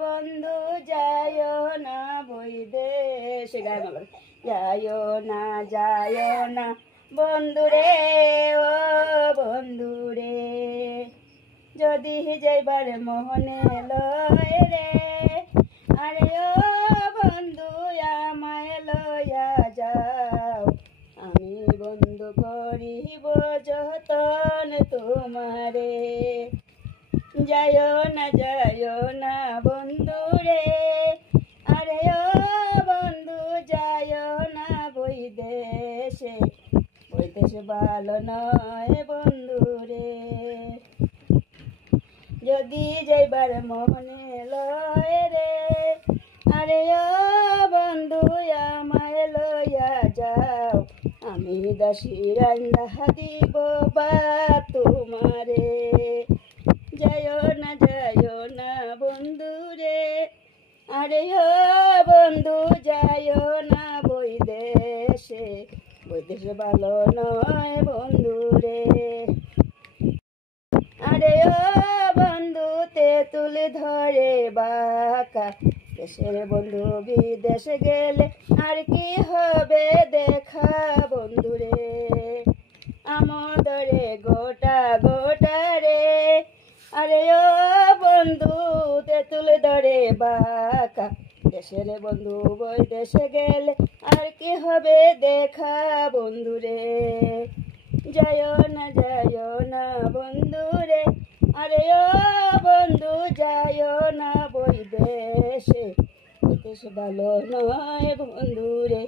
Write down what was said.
বন্ধু যায় না বৈদেশ গায় বলো যায় না বন্ধুরে ও বন্ধুরে যদি যাইবার মোহনে লয় রে আরে ও বন্ধু আমায় লয়া যাও আমি বন্ধু করিব যতন তোমারে যায় না বন্ধুরে আরে ও বন্ধু যায় না বৈদেশে বৈদেশ ভালো নয় বন্ধুরে যদি যাইবার মনে লয় রে আরে ও বন্ধু আমায় লইয়া যাও আমি দাসী রান্না দিব বা তোমারে যায় না বন্ধুরে আরে ও বন্ধু যায় না বৈদেশে বৈদেশ ভালো নয় বন্ধুরে আরে ও বন্ধু তেঁতুল ধরে বাঁকা দেশের বন্ধু বিদেশে গেলে আর কি হবে দেখা বন্ধুরে আমদরে গোটা গোটা রে আরে ও বন্ধু তেঁতুল ধরে বাঁকা দেশের বন্ধু বৈদেশে গেলে আর কি হবে দেখা বন্ধুরে যায় না বন্ধুরে আরে ও বন্ধু যায় না বৈদেশে বৈদেশ ভালো নয় বন্ধুরে।